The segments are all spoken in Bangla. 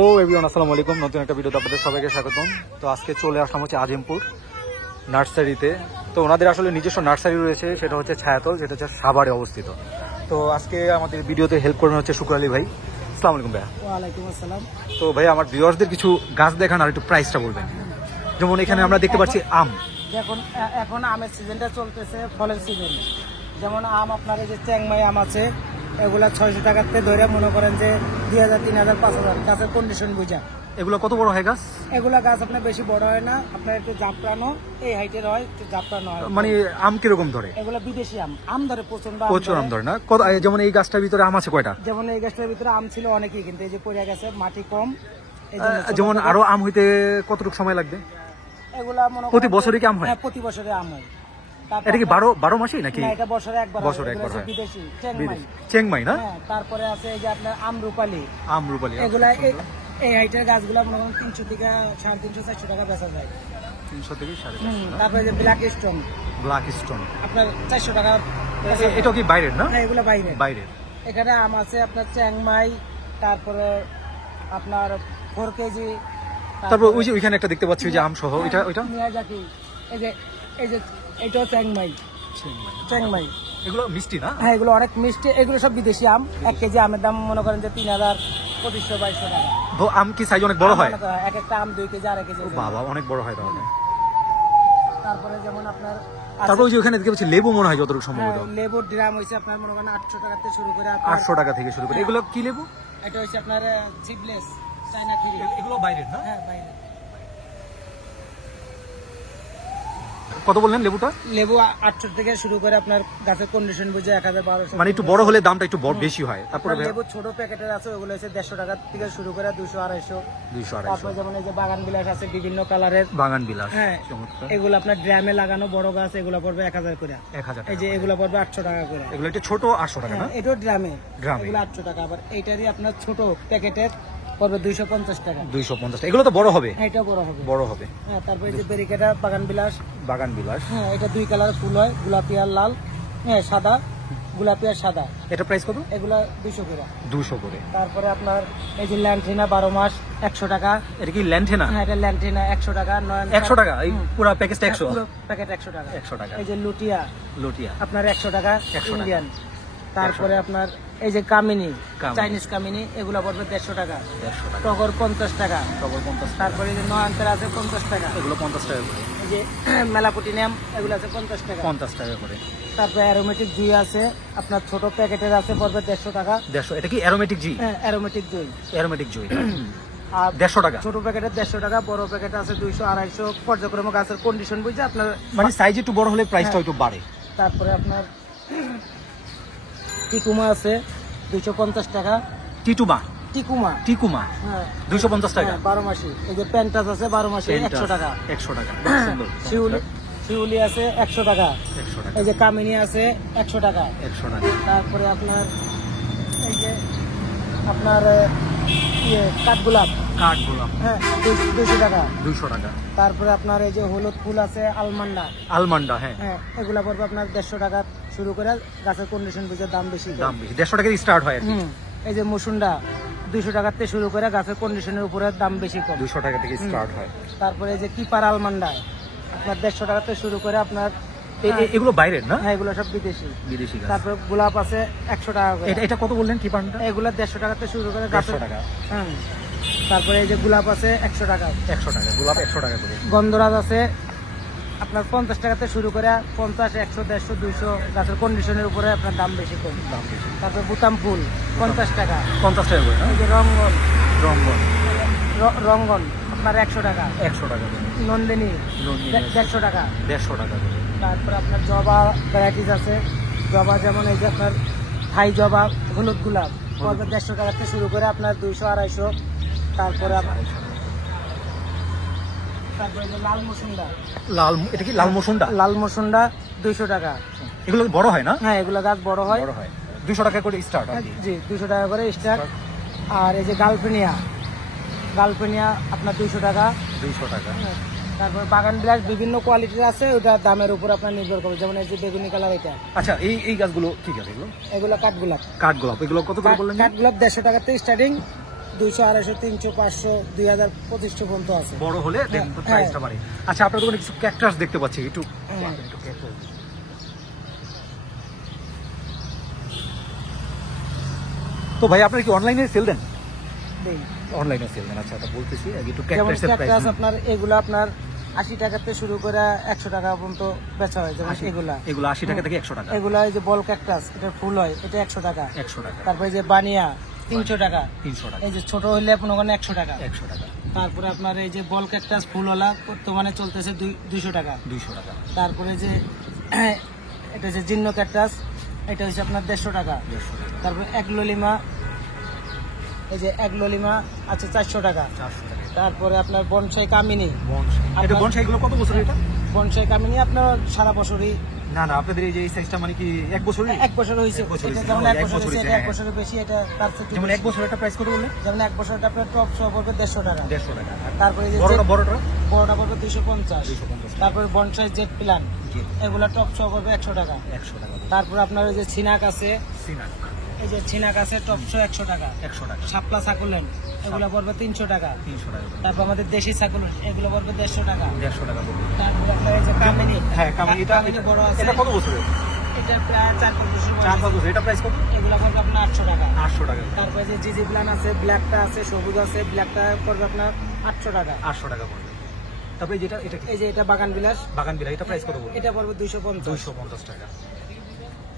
তো এভরিওয়ান আসসালামু আলাইকুম, নতুন একটা ভিডিওতে আপনাদের সবাইকে স্বাগতম। তো আজকে চলে আসলাম হচ্ছে আজিমপুর নার্সারিতে। তো ওনাদের আসলে নিজস্ব নার্সারি রয়েছে, সেটা হচ্ছে ছায়াতল, যেটা হচ্ছে সাভারে অবস্থিত। তো আজকে আমাদের ভিডিওতে হেল্প করবেন হচ্ছে শুকুর আলী ভাই। আসসালামু আলাইকুম ভাইয়া। ওয়ালাইকুম আসসালাম। তো ভাই আমার ভিউয়ার্সদের কিছু গাছ দেখান আর একটু প্রাইসটা বলবেন। যেমন এখানে আমরা দেখতে পাচ্ছি আম। এখন আমের সিজনটা চলতেছে, ফলের সিজন। যেমন আম আপনার এই যে চ্যাংমাই আম আছে, এগুলা 600 টাকাতে ধরে মনে করেন যে 2000, 3000, 5000 গাছের কন্ডিশন বুঝা। এগুলো কত বড় হয় গাছ? এগুলা গাছ আপনার বেশি বড় হয় না, আপনার একটু জাপড়ানো, এই হাইটের হয়, একটু জাপড়ানো হয়। মানে আম কিরকম ধরে? এগুলা বিদেশি আম ধরে প্রচুর আম ধরে না? কত? যেমন এই গাছটার ভিতরে আম আছে কয়টা? যেমন এই গাছটার ভিতরে আম ছিল অনেকই, কিন্তু এই যে পড়ে গেছে, মাটি কম। যেমন আরো আম হইতে কতটুকু সময় লাগবে? এগুলা মনে প্রতি বছরই কি আম হয়? হ্যাঁ, প্রতি বছরে আম হয়। এটা কি 12 মাসই নাকি? এটা বছরে একবার হয়। বিদেশি চেংমাই না? হ্যাঁ, তারপরে আছে এই যে আপনার আমরুপালি। এগুলা এই হাইটের গাছগুলা মনে করেন 300 থেকে 350, 400 টাকা বেচা যায়। 300 থেকে 450। তারপরে যে ব্ল্যাক স্টোন আপনার 400 টাকা। এটা কি বাইরের না? হ্যাঁ, এগুলা বাইরের। এখানে আম আছে আপনার চ্যাংমাই, তারপরে আপনার 4 কেজি। তারপর ওই যে ওইখানে একটা দেখতে পাচ্ছি যে আম সহ, ওইটা মিয়াজাকি। এই যে এটাও চ্যাংমাই। এগুলো মিষ্টি না? হ্যাঁ, এগুলো অনেক মিষ্টি। এগুলো সব বিদেশি আম। 1 কেজি আমের দাম মনে করেন যে 3000, 2500, 2200 টাকা। আম কি সাইজ অনেক বড় হয়? এক একটা আম 2 কেজি, 2.5 কেজি। বাবা, অনেক বড় হয় তাহলে। তারপরে যেমন আপনার তারপর ওই যে ওখানে দেখতে পাচ্ছি লেবু মনে হয় যতটুকু সম্ভবত। লেবুর ড্রাম হইছে আপনার মনে করেন 800 টাকা থেকে শুরু করে। 800 টাকা থেকে শুরু করে। এগুলো কি লেবু? এটা হইছে আপনার সিডলেস চায়না থ্রি। এগুলো বাইরের না? হ্যাঁ, বাইরে। কত বললেন লেবুটা? লেবু 800 থেকে শুরু করে আপনার গাছের কন্ডিশন বুঝে 1000, 1200। মানে একটু বড় হলে দামটা একটু বেশি হয়। তারপরে লেবু ছোট প্যাকেটের আছে, ওগুলো হচ্ছে 150 টাকা থেকে শুরু করে 200, 250। তারপর যেমন এই যে বাগান বিলাস আছে বিভিন্ন কালারের বাগান বিলাস। হ্যাঁ, এগুলো আপনার ড্রামে লাগানো বড় গাছ, এগুলো পড়বে 1000 করে। 1000 টাকা। এই যে এগুলো পড়বে 800 টাকা করে। এগুলো একটু ছোট 800 টাকা না? এটাও ড্রামে, এগুলো 800 টাকা। আবার এইটারই আপনার ছোট প্যাকেটের পড়বে 250 টাকা। 250 টাকা। এগুলো তো বড় হবে? হ্যাঁ, এটা বড় হবে। হ্যাঁ, তারপরে এই যে বেরিকেটা বাগান বিলাস। হ্যাঁ, এটা 2 কালার ফুল হয়, গোলাপি আর লাল। হ্যাঁ, সাদা, গোলাপি আর সাদা। এটা প্রাইস কত? এগুলা 200 করে। 200 করে। তারপরে আপনার এই যে ল্যান্টিনা 12 মাস 100 টাকা। এটা কি ল্যান্টিনা? হ্যাঁ, এটা ল্যান্টিনা 100 টাকা। 100 টাকা? এই পুরো প্যাকেজটা 100? পুরো প্যাকেট 100 টাকা। 100 টাকা। এই যে লুটিয়া আপনার 100 টাকা, 100 ইন্ডিয়ান। তারপরে আপনার এই যে কামিনী, চাইনিজ কামিনী, এগুলো পড়বে 150 টাকা। টগর 50 টাকা। তারপরে এই যে নয়নতারা আছে 50 টাকা। এগুলো 50 টাকা করে। এই যে মেলাপুটিনিয়াম, এগুলো আছে 50 টাকা। 50 টাকা করে। তারপরে অ্যারোমেটিক জুই আছে আপনার ছোট প্যাকেটের আছে পড়বে 150 টাকা। 150? এটা কি অ্যারোমেটিক জি? হ্যাঁ, অ্যারোমেটিক জুই। আর 150 টাকা। ছোট প্যাকেটের 150 টাকা, বড় প্যাকেট আছে 200, 250 পর্যায়ক্রমে গাছের কন্ডিশন বুঝে আপনার। মানে সাইজ একটু বড় হলে প্রাইসটা একটু বাড়ে। তারপরে আপনার টিকুমা আছে 250 টাকা। টিকুমা হ্যাঁ 250 টাকা। 12 মাসি। এই যে প্যান্টাস আছে 12 মাসি 100 টাকা। 100 টাকা। শিউলি আছে 100 টাকা। এই যে কামিনী আছে 100 টাকা। তারপরে আপনার এই যে আপনার কাঠগোলাপ হ্যাঁ 200 টাকা। তারপরে আপনার এই যে হলুদ ফুল আছে আলমান্ডা হ্যাঁ, এগুলা পড়বে আপনার 150 টাকা শুরু করে। গাছের কন্ডিশন বুঝে দাম বেশি। 150 টাকা স্টার্ট হয়। এই যে মুসুন্ডা 200 টাকা থেকে শুরু করে, গাছের কন্ডিশনের উপরে দাম বেশি কম। 200 টাকা থেকে স্টার্ট হয়। তারপরে এই যে কিপার আলমান্ডা আপনার 150 টাকা থেকে শুরু করে আপনার। এগুলো বাইরের না? হ্যাঁ, এগুলো সব বিদেশি। তারপরে গোলাপ আছে 100 টাকা করে। এটা কত বললেন কিপারটা? এগুলো 150 টাকা থেকে শুরু করে, 150 টাকা। তারপরে এই যে গোলাপ আছে 100 টাকা। গোলাপ 100 টাকা করে। গন্ধরাজ আছে আপনার 50 টাকা থেকে শুরু করে 50, 100, 150, 200 গাছের কন্ডিশনের উপরে আপনার দাম বেশি কম। তারপরে বুতাম ফুল 50 টাকা। 50 টাকা করে। এই যে রঙ্গন আপনার 100 টাকা। নন্দিনী 150 টাকা। তারপরে আপনার জবা ভ্যারাইটিস আছে। জবা যেমন এই যে আপনার থাই জবা, হলুদ গোলাপ পড়বে 150 টাকা থেকে শুরু করে আপনার 200, 250। তারপরে এটা কি লাল মসুন্ডা? 200 টাকা। এগুলো বড় হয় না? হ্যাঁ, এগুলো গাছ বড় হয়। 200 টাকা করে স্টার্ট। জি, 200 টাকা করে স্টার্ট। আর এই যে গালফেনিয়া আপনার 200 টাকা। তারপর বাগান বিলাস বিভিন্ন কোয়ালিটির আছে, ওটা দামের উপর আপনার নির্ভর করে। যেমন এই যে বেগুনি কালার এটা। আচ্ছা, এই গাছগুলো ঠিক আছে? এগুলো কাঠগোলাপ। এগুলো কত করে বললেন? কাঠগোলাপ 150 টাকা থেকে স্টার্টিং, 200, 250, 300, 500, 2000, 2500 পর্যন্ত আছে। বড় হলে হ্যাঁ, প্রাইসটা বাড়ে। আচ্ছা, আপনার দোকানে কিছু ক্যাকটাস দেখতে পাচ্ছি, একটু হ্যাঁ। তো ভাই আপনার কি অনলাইনে সেল দেন? দেই। অনলাইনে সেল দেন, আচ্ছা, বলতেছি একটু যেমন ক্যাকটাসের ক্যাকটাস প্রাইস। আপনার এগুলো আপনার 80 টাকাতে শুরু করে 100 টাকা পর্যন্ত বেচা হয়। যেমন এগুলো 80 টাকা থেকে 100 টাকা। এগুলা এই যে বল ক্যাকটাস, এটা ফুল হয়, এটা 100 টাকা। 100 টাকা। তারপরে এই যে বানিয়া 300 টাকা। 300 টাকা। এই যে ছোট হইলে আপনার ওখানে 100 টাকা। 100 টাকা। তারপরে আপনার এই যে বল ক্যাকটাস ফুলওয়ালা বর্তমানে চলতেছে 200 টাকা। 200 টাকা। তারপরে যে এটা যে জিন্ন ক্যাকটাস, এটা হচ্ছে আপনার 150 টাকা। 150 টাকা। তারপরে এক ললিমা, এই যে এক ললিমা আছে 400 টাকা। 400 টাকা। তারপরে আপনার বনসাই কামিনী, এটা বনসাই গুলো কত বছর এটা? বনসাই কামিনী আপনার সারা বছরই। না আপনাদের এই যে এই সাইজটা মানে কি 1 বছরই? 1 বছর হয়েছে। এক বছর এটা হয়েছে, যেমন না, 1 এক বছর বছর হয়েছে, হয়েছে, এটা 1 হ্যাঁ। বছরের বেশি, এটা তার থেকে যেমন বেশি। 1 বছর একটা প্রাইস কত বললে? যেমন 1 বছরটা আপনার টপ শো পড়বে 150 টাকা। 150 টাকা। তারপরে এই যে বড়টা বড়টা পড়বে 250। 250 টাকা। তারপরে বনসাই জেট প্ল্যান, এগুলা টপ শো পড়বে 100 টাকা। 100 টাকা। তারপরে আপনার এই যে ছিনাক আছে, সিনার এই যে ছিনাক আছে টপ শো 100 টাকা। 100 টাকা। শাপলা সাকুলেন এগুলো পড়বে 300 টাকা। 300 টাকা। তারপর আমাদের দেশি সাকুলেন এগুলো পড়বে 150 টাকা। 150 টাকা পড়বে। তারপরে আপনার এই যে কামিনী, হ্যাঁ, কামিনীটা কামিনী বড় আছে, এটা কত বছরের? এটা প্রায় 4-5 বছর বয়স। 4-5 বছর। এটা প্রাইস কত? এগুলো পড়বে আপনার 800 টাকা। 800 টাকা। তারপরে যে জিজি প্ল্যান আছে, ব্ল্যাকটা আছে, সবুজ আছে, ব্ল্যাকটা পড়বে আপনার 800 টাকা। 800 টাকা পড়বে। তারপরে যেটা এটা কি? এই যে এটা বাগান বিলাস, বাগান বিলা, এটা প্রাইস কত বলবো? এটা পড়বে 250। 250 টাকা।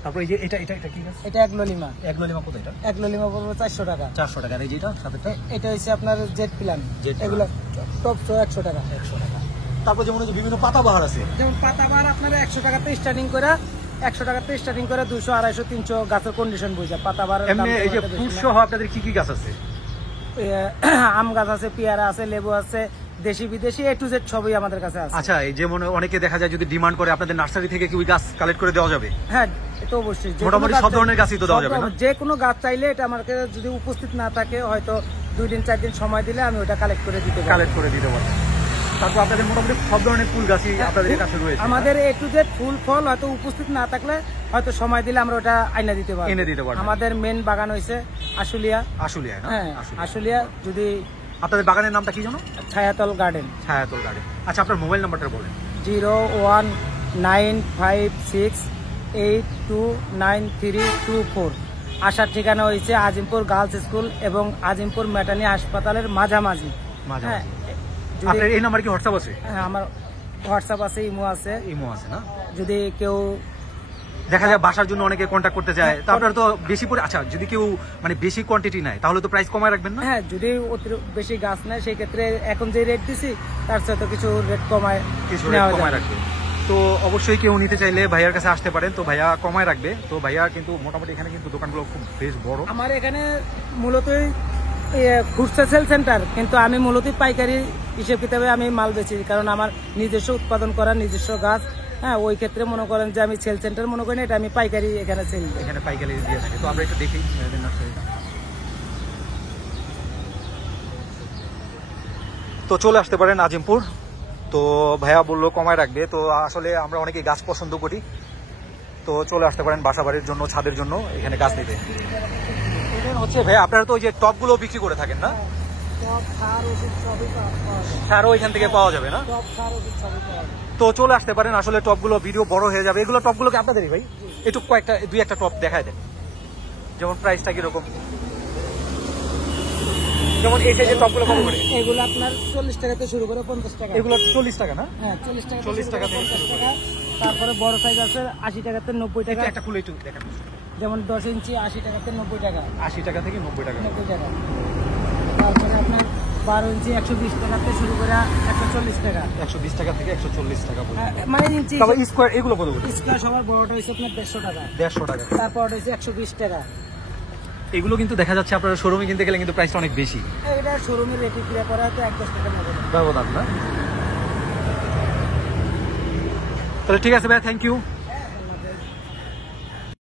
তারপরে এই যে এটা কি গাছ? এটা এক ললিমা, এক ললিমা কত এটা? এক ললিমা পড়বে 400 টাকা। 400 টাকা। আর এই যেটা সাথেটা? এটা হচ্ছে আপনার জেড প্ল্যান, জেড প্ল্যান। এগুলো টপ শো 100 টাকা। 100 টাকা। তারপর যেমন এই যে বিভিন্ন পাতাবাহার আছে, যেমন পাতাবার আপনার 100 টাকাতে স্টার্টিং করে, 100 টাকাতে স্টার্টিং করে 200, 250, 300 গাছের কন্ডিশন বুঝা। পাতাবার এমনি এই যে ফ্রুট সহ আপনাদের কি কি গাছ আছে? আম গাছ আছে, পেয়ারা আছে, লেবু আছে, দেশি বিদেশি A to Z সবই আমাদের কাছে আছে। আচ্ছা, এই যেমন অনেকে দেখা যায় যদি ডিমান্ড করে আপনাদের নার্সারি থেকে কি ওই গাছ কালেক্ট করে দেওয়া যাবে? হ্যাঁ, এটা অবশ্যই। যে কোনো মোটামুটি গাছ সব ধরনের গাছই তো দেওয়া যাবে না? যে কোনো গাছ চাইলে এটা আমার কাছে যদি উপস্থিত না থাকে, হয়তো 2 দিন 4 দিন সময় দিলে আমি ওটা কালেক্ট করে দিতে পারি। কালেক্ট করে দিতে পারবেন। তারপর আপনাদের মোটামুটি সব ধরনের ফুল গাছই আপনাদের কাছে রয়েছে? আমাদের A to Z ফুল ফল হয়তো উপস্থিত না থাকলে হয়তো সময় দিলে আমরা ওটা আইনা দিতে পারি। এনে দিতে পারবেন। আমাদের মেন বাগান হইছে আশুলিয়া। আশুলিয়া না? হ্যাঁ, আশুলিয়া। আশুলিয়া। যদি আপনাদের বাগানের নামটা কি জানো? ছায়াতল গার্ডেন। ছায়াতল গার্ডেন। আচ্ছা, আপনার মোবাইল নাম্বারটা বলেন। 01956829324। আসার ঠিকানা হয়েছে আজিমপুর গার্লস স্কুল এবং আজিমপুর মেটানি হাসপাতালের মাঝামাঝি। হ্যাঁ, যদি আপনার এই নাম্বার কি হোয়াটসঅ্যাপ আছে? হ্যাঁ, আমার হোয়াটসঅ্যাপ আছে, ইমো আছে। ইমো আছে না? যদি কেউ দেখা যায় বাসার জন্য অনেকে কন্ট্যাক্ট করতে চায়, তো আপনারা তো বেশি করে, আচ্ছা যদি কেউ মানে বেশি কোয়ান্টিটি নেয় তাহলে তো প্রাইস কমায় রাখবেন না? হ্যাঁ, যদি অতিরিক্ত বেশি গাছ নেয় সেই ক্ষেত্রে এখন যে রেট দিছি তার সাথে কিছু রেট কমায় কিছু রেট নেওয়া কমায় যাবে। রাখবে। তো অবশ্যই কেউ নিতে চাইলে ভাইয়ার কাছে আসতে পারেন, তো ভাইয়া কমায় রাখবে। তো ভাইয়া কিন্তু মোটামুটি এখানে কিন্তু দোকানগুলো খুব বেশ বড়। আমার এখানে মূলত খুচরা সেল সেন্টার, কিন্তু আমি মূলত পাইকারি হিসেব কিতাবে আমি মাল বেচি, কারণ আমার নিজস্ব উৎপাদন করা নিজস্ব গাছ। হ্যাঁ, ওই ক্ষেত্রে মনে করেন যে আমি সেল সেন্টার মনে করি না, এটা আমি পাইকারি এখানে সেল। এখানে পাইকারি দিয়ে থাকে। তো আমরা একটু দেখি নার্সারিটা। তো চলে আসতে পারেন আজিমপুর। তো ভাইয়া বললো কমায় রাখবে, তো আসলে আমরা অনেকে গাছ পছন্দ করি, তো চলে আসতে পারেন বাসা বাড়ির জন্য, ছাদের জন্য এখানে গাছ নিতে। এটা হচ্ছে ভাইয়া আপনারা তো ওই যে টপগুলো বিক্রি করে থাকেন না? সারও এখান থেকে পাওয়া যাবে না? তো চলে আসতে পারেন। আসলে টপগুলো ভিডিও বড় হয়ে যাবে। এগুলো টপগুলো কি আপনাদেরই ভাই? একটু কয়েকটা 2-1টা টপ দেখায় দেন, যেমন প্রাইসটা কিরকম। যেমন এই যে টপগুলো কত করে? এগুলো আপনার 40 টাকাতে শুরু করে 50 টাকা। এগুলো 40 টাকা না? হ্যাঁ, 40 টাকা 40 টাকা থেকে 50 টাকা। তারপরে বড় সাইজ আছে 80 টাকাতে 90 টাকা। একটা খুলে একটু দেখেন। যেমন 10 ইঞ্চি 80 টাকাতে 90 টাকা। 80 টাকা থেকে 90 টাকা। 90 টাকা। তারপরে আপনার 12 ইঞ্চি 120 টাকাতে শুরু করে 140 টাকা। 120 টাকা থেকে 140 টাকা পর্যন্ত। মানে ইঞ্চি তারপর স্কয়ার এগুলো কত করে? স্কয়ার সবার বড়টা হইছে আপনার 150 টাকা। 150 টাকা। তারপর হইছে 120 টাকা। এগুলো কিন্তু দেখা যাচ্ছে আপনারা শোরুমে কিনতে গেলে কিন্তু প্রাইসটা অনেক বেশি। এটা শোরুমের রেটে ক্লিয়ার করা হয়তো 1-10 টাকা নেবে ব্যবধান না? তাহলে ঠিক আছে ভাই, থ্যাংক ইউ।